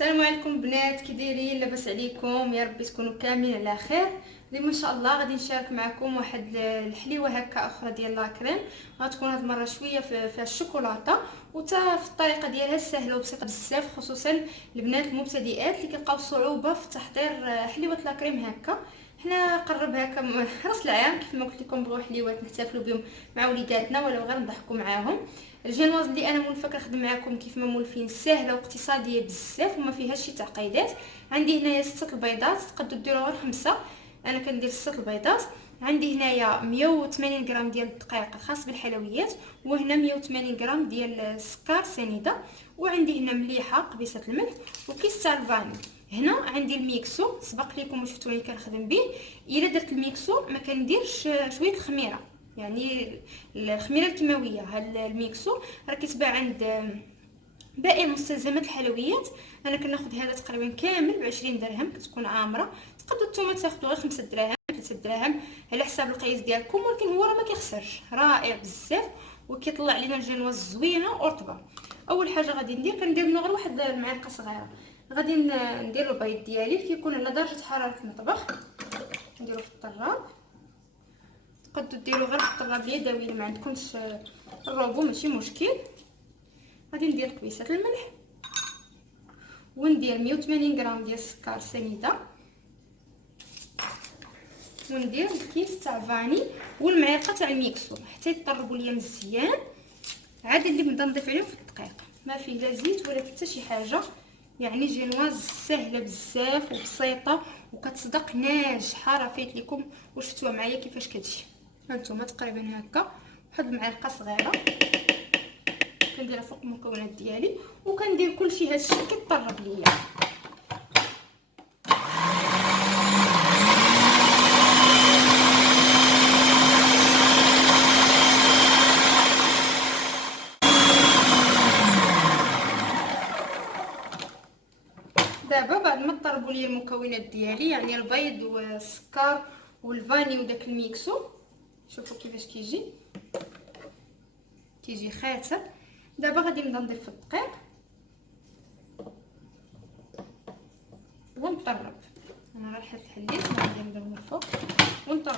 السلام عليكم بنات، كي دايرين؟ لاباس عليكم؟ يا ربي تكونوا كاملين على خير. اليوم ان شاء الله غادي نشارك معكم واحد الحليوه هكا اخرى ديال لاكريم. غتكون هاد المره شويه فيها الشوكولاته، وتا في الطريقه ديالها سهله وبسيطه بزاف، خصوصا البنات المبتدئات اللي كيلقاو صعوبه في تحضير حليوه لاكريم هكا. حنا قرب هكا راس العام كيف ما قلت لكم، بغيو حليوات نحتفلوا بهم مع وليداتنا ولا غير نضحكوا معاهم. الجينواز اللي انا مولفه كنخدم معكم كيف ما مولفين سهله واقتصاديه بزاف وما فيهاش شي تعقيدات. عندي هنايا 6 البيضات، تقدروا ديروا غير 5، انا كندير 6 البيضات. عندي هنايا 180 غرام ديال الدقيق الخاص بالحلويات، وهنا 180 غرام ديال السكر سنيده، وعندي هنا مليحه قبيصه الملح وكيس تاع الفاني. هنا عندي الميكسو سبق لكم وشفتوني كنخدم به. الا درت الميكسو ما كنديرش شويه الخميره، يعني الخميره الكيماويه. هذا الميكسو راه كيتباع عند باقي مستلزمات الحلويات. انا كناخذ هذا تقريبا كامل ب20 درهم، كتكون عامره. تقدروا نتوما تاخذوا غير 5 دراهم 3 دراهم على حساب القياس ديالكم، ولكن هو راه ما كيخسرش، رائع بزاف وكيطلع لينا الجنوه زوينه ورطبه. اول حاجه غادي كندير منه غير واحد المعلقه صغيره. غادي ندير البيض ديالي كيكون على درجه حراره المطبخ، نديرو في الطراب. تقدروا ديروا غير في الطراب اليدوي الا ما عندكمش الروبو، ماشي مشكل. غادي ندير قبيصه الملح، وندير 180 غرام ديال السكر سنيده، وندير الكيس تاع فاني والمعلقه تاع الميكسو حتى يطربوا ليا مزيان. عاد اللي نبدا نضيف عليهم في الدقيق، ما فيه لا زيت ولا حتى شي حاجه. يعني جينواز سهله بزاف وبسيطه وكتصدق ناجحه، راه فايت لكم وشفتوها معايا كيفاش كتجي. هانتوما تقريبا هكا، واحد المعلقه صغيره كنديرها فوق المكونات ديالي، وكندير كلشي هادشي كيطرب ليا. دابا بعد ما طربوا لي المكونات ديالي، يعني البيض والسكر والفاني وداك الميكسو، شوفوا كيفاش كيجي خاتر. دابا غادي نبدا نضيف في الدقيق ونطرب. انا راه حيت حليت، غادي نبدا من الفوق ونطرب.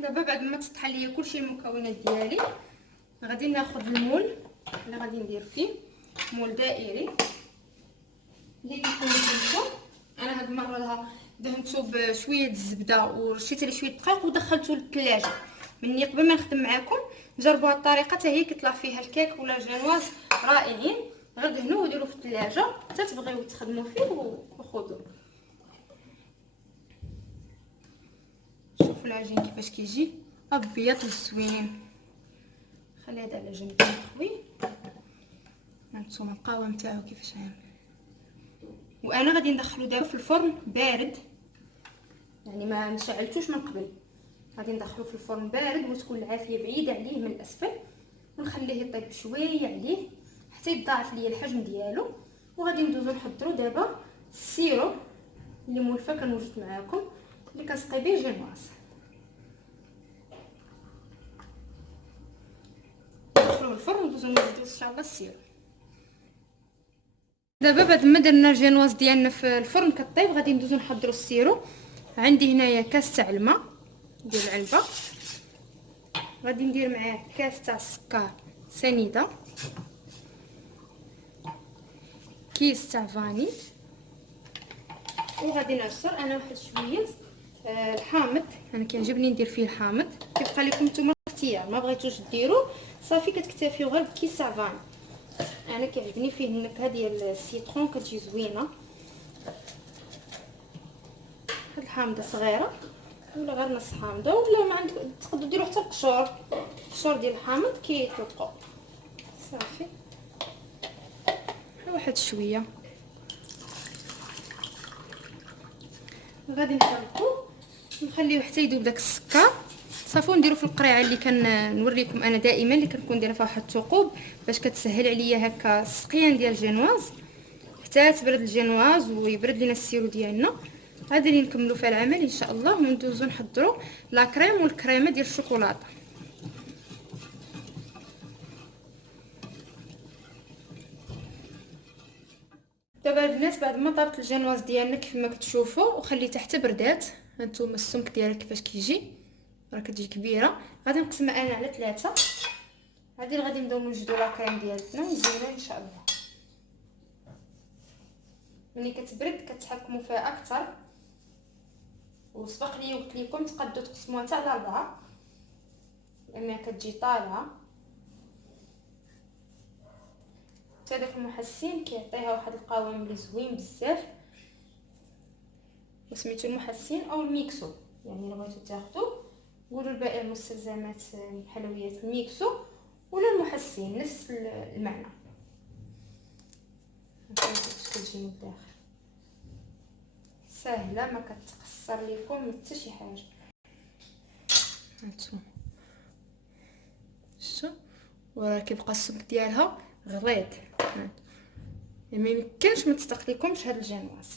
دابا بعد ما تطحن ليا كلشي المكونات ديالي، غادي ناخذ المول اللي غادي ندير فيه، مول دائري اللي كيكون فيه. انا هاد المره دهنته بشويه الزبده ورشيت عليه شويه دقيق ودخلته للثلاجه. مني قبل ما نخدم معاكم جربوا هاد الطريقه، حتى هي كيطلع فيها الكيك ولا الجنواز رائعين. غير دهنوه وديروه في الثلاجه حتى تبغيو تخدموا فيه وخذوه. شوفوا العجين كيفاش كيجي ابيض وزوين. خلي هذا على جنب خوي. هانتوما القوام تاعو كيفاش عامل. وانا غادي ندخلو دابا في الفرن بارد، يعني ما نشعلتوش من قبل. غادي ندخلو في الفرن بارد وتكون العافيه بعيده عليه من الاسفل، ونخليه يطيب شويه عليه حتى يتضاعف ليا الحجم ديالو. وغادي ندوزو نحضروا دابا السيروب اللي مولفه كنوجد معاكم اللي كنسقي به جينواز. ندخلوه الفرن وندوزو نوجدو ان شاء الله السيروب. دابا بعد ما درنا الجينواز ديالنا في الفرن كطيب، غادي ندوزو نحضروا السيروب. عندي هنايا كاس تاع الماء ديال العلبه، غادي ندير معاه كاس تاع السكر سنيده، كيس تاع فاني، وغادي نعصر انا واحد شويه الحامض. انا كيعجبني ندير فيه الحامض، كيبقى لكم نتوما اختيار، ما بغيتوش ديروا صافي كتكتفيو غير بكيس تاع فاني. انا كيعجبني فيه النكهه ديال السيترون كتجي زوينه. هاد الحامضه صغيره ولا غير نص حامضه، ولا ما عندك تقدروا ديروا حتى قشور ديال الحامض كيطلقوا صافي. واحد شويه غادي نحركو نخليوه حتى يذوب داك السكر صافي نديرو في القريعه اللي كنوريكم انا دائما، اللي كنكون دايره فيها واحد الثقوب باش كتسهل عليا هكا السقيان ديال الجينواز حتى تبرد الجينواز ويبرد لينا السيرو ديالنا. غادي نكملوا في العمل ان شاء الله وندوزو نحضروا لا كريم والكريمه ديال الشوكولاته. دابا البنات بعد ما طابت الجينواز ديالنا كيف ما كتشوفوا وخليتها حتى بردات، هانتوما السمك ديالها كيفاش كيجي، راه كتجي كبيره. غادي نقسمها انا على 3. غادي نبداو نوجدوا لا كريم ديالتنا مزيانه ان شاء الله. ملي كتبرد كتحكموا فيها اكثر، وسبق لي قلت لكم تقدروا تقسموها حتى على 4 لان كتجي طالعه. حتى داك المحسن كيعطيها واحد القوام اللي زوين بزاف، وسميتو المحسن او الميكسو، يعني الا بغيتو تاخذوا قولوا لبائع المستلزمات الحلويات الميكسو ولا المحسن نفس المعنى. كيفاش كتجي من الداخل ساهله ما كتقصر لكم حتى شي حاجه. هانتوما شفتوا وراه كيبقى السمك ديالها غليظ، ما يمكنش ما تستقليكمش هاد الجينواز.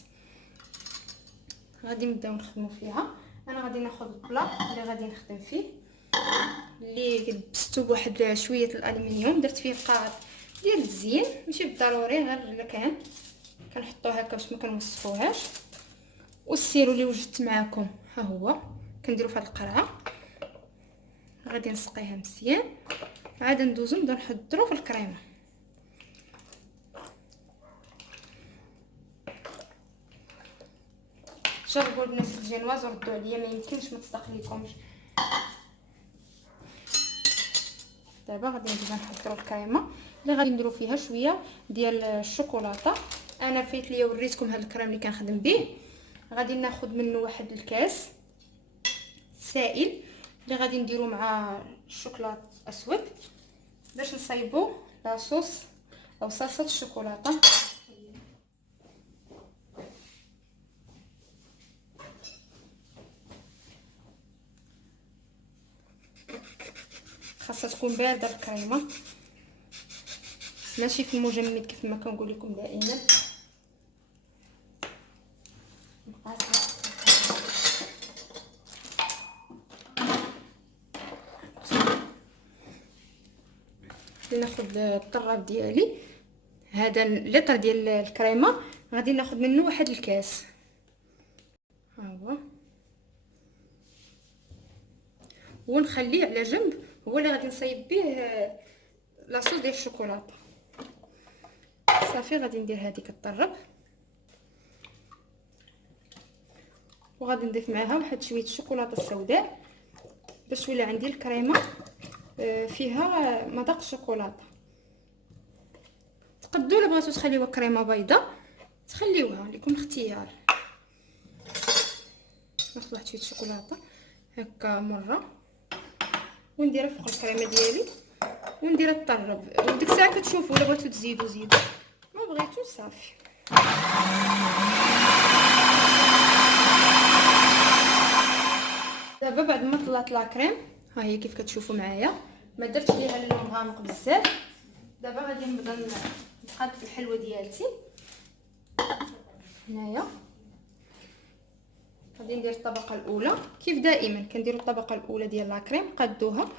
غادي نبداو نخدموا فيها. انا غادي ناخذ البلا اللي غادي نخدم فيه اللي لبستو بواحد شويه الالومنيوم، درت فيه قاعد ديال الزين ماشي بالضروري غير الا كان كنحطوه هكا باش ما كنوسخوهاش. والسيرو اللي وجدت معاكم ها هو كنديرو في هاد القرعه. غادي نسقيها مزيان عاد ندوزو نبداو نحضروا في الكريمه. جربوا البنات الجينواز وردوا عليا ما يمكنش ما تصدقليكمش. دابا غادي نديرو نحضروا الكريمه اللي غادي نديرو فيها شويه ديال الشوكولاته. انا فايت ليا وريتكم هذا الكريم اللي كنخدم به. غادي ناخذ منه واحد الكاس سائل اللي غادي نديرو مع الشوكولاط اسود باش نصايبو لاصوص او صلصه الشوكولاته. خاصها تكون بارده الكريمه ماشي في المجمد كيف ما كنقول لكم دائما. ناخذ الطراب ديالي، هذا اللتر ديال الكريمه غادي ناخذ منه واحد الكاس ها هو، ونخليه على جنب. هو اللي غادي نصايب به لاصوص ديال الشوكولاته. صافي غادي ندير هذيك الطرب وغادي نضيف معاها واحد شويه الشوكولاته السوداء باش تولي عندي الكريمه فيها مذاق الشوكولاته. تقدروا الا بغيتو تخليوها كريمه بيضاء تخليوها لكم الاختيار. ناخذ واحد شويه الشوكولاته هكا مره ونديرها فوق الكريمه ديالي وندير الطرب، وديك الساعه كتشوفوا الا بغيتو تزيدوا زيدوا، ما بغيتوش صافي. دابا بعد ما طلعت لا كريم ها هي كيف كتشوفوا معايا، ما درتش فيها اللون غامق بزاف. دابا غادي نبدا نقاد في الحلوه ديالتي. هنايا غادي ندير الطبقه الاولى كيف دائما كنديروا الطبقه الاولى ديال لا كريم قادوها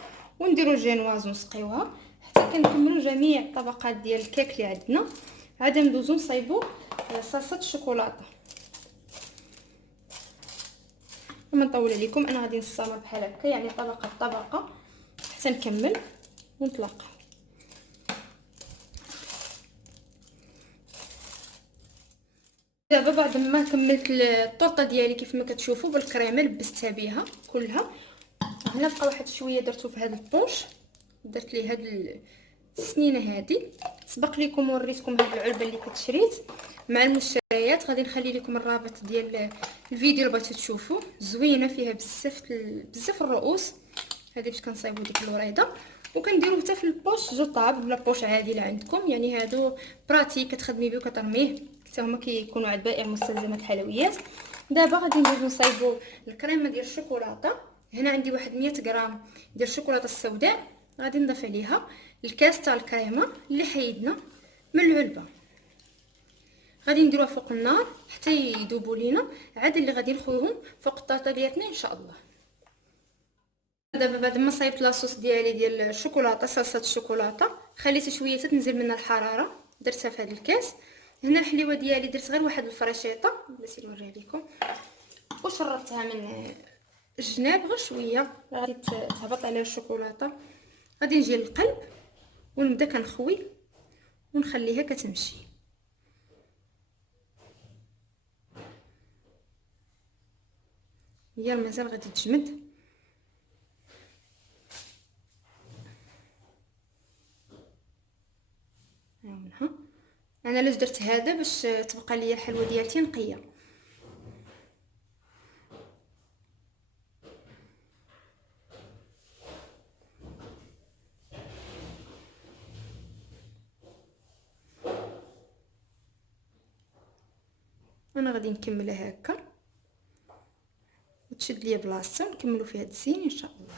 ونديروا الجينواز ونسقيوها حتى كنكملوا جميع الطبقات ديال الكيك اللي عندنا. عاد ندوزو نصايبوا صلصه الشوكولاته. وما نطول عليكم انا غادي نستمر بحال هكا يعني طبقه طبقه حتى نكمل ونطلق. دابا بعد ما كملت الطورطه ديالي كيف ما كتشوفوا بالكريمه لبستها بها كلها. هنا بقى واحد شويه درتو في هذا البوش، درت ليه هاد السنينه هادي. سبق لكم وريتكم هاد العلبه اللي كنت شريت مع المشتريات، غادي نخلي لكم الرابط ديال الفيديو اللي بغيتو تشوفوا. زوينه فيها بزاف الرؤوس هذه باش كنصايبوا ديك الوريده وكنديروه حتى في البوش جوطاب ولا بوش عادي اللي عندكم، يعني هادو براتيك كتخدمي به وكترميه حتى هما كيكونوا عند بائع مستلزمات الحلويات. دابا غادي ندوزو نصايبوا الكريمه ديال الشوكولاته هنا عندي واحد 100 غرام ديال الشوكولاته السوداء، غادي نضيف عليها الكاس تاع الكريمه اللي حيدنا من العلبه. غادي نديروها فوق النار حتى يذوبوا لينا، عاد اللي غادي نخويهم فوق الطاطا ديالنا ان شاء الله. دابا بعد ما صايبت لاصوص ديالي ديال الشوكولاته، صلصه الشوكولاته، خليت شويه تنزل منها الحراره، درتها في هذا الكاس. هنا الحليوه ديالي درت غير واحد الفراشيطه باش نوريها لكم، وشربتها من الجناب غير شويه، غادي تهبط عليها الشوكولاته. غادي نجي للقلب ونبدا كنخوي ونخليها كتمشي. هي مازال غادي تجمد. ها انا علاش درت هذا باش تبقى ليا الحلوه ديالتي نقيه. انا غادي نكملها هكا وتشد ليا بلاصتها، ونكملوا فيها التزيين ان شاء الله.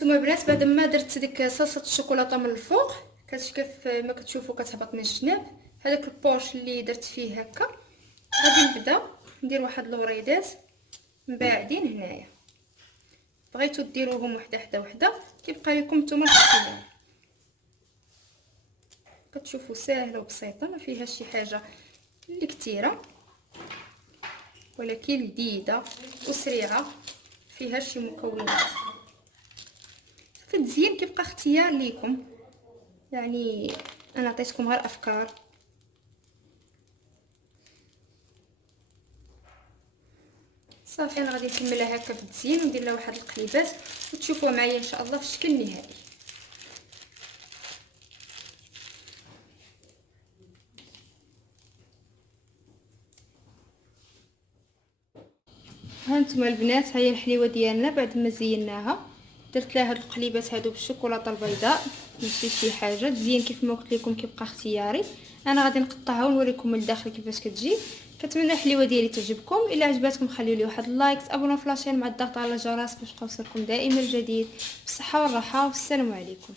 ثم البنات بعد ما درت ديك صلصه الشوكولاته من الفوق، كيف ما كتشوفوا كتهبط من الجناب، هذاك البوش اللي درت فيه هكا غادي نبدا ندير واحد الوريدات مباعدين هنايا. بغيتو ديروهم وحده وحده كيبقى لكم نتوما الاختيار. كتشوفوا ساهله وبسيطه، ما فيها شي حاجه اللي كثيره، ولكن لذيذه وسريعه، فيها شي مكونات. في التزيين كيبقى اختيار ليكم، يعني انا عطيتكم غير افكار. صافي انا غادي نكملها هكا في التزيين وندير لها واحد القليبات وتشوفوها معايا ان شاء الله في الشكل النهائي. هانتوما البنات، هي الحليوه ديالنا بعد ما زيناها. درت لها هاد القليبات هادو بالشوكولاته البيضاء، ماشي شي حاجه. تزيين كيف ما قلت لكم كيبقى اختياري. انا غادي نقطعها ونوريكم من الداخل كيفاش كتجي. كنتمنى الحليوه ديالي تعجبكم. الا عجباتكم خليوا لي واحد اللايك، تابونوا في لاشين مع الضغط على الجرس باش يوصلكم دائما الجديد. بالصحه والراحه والسلام عليكم.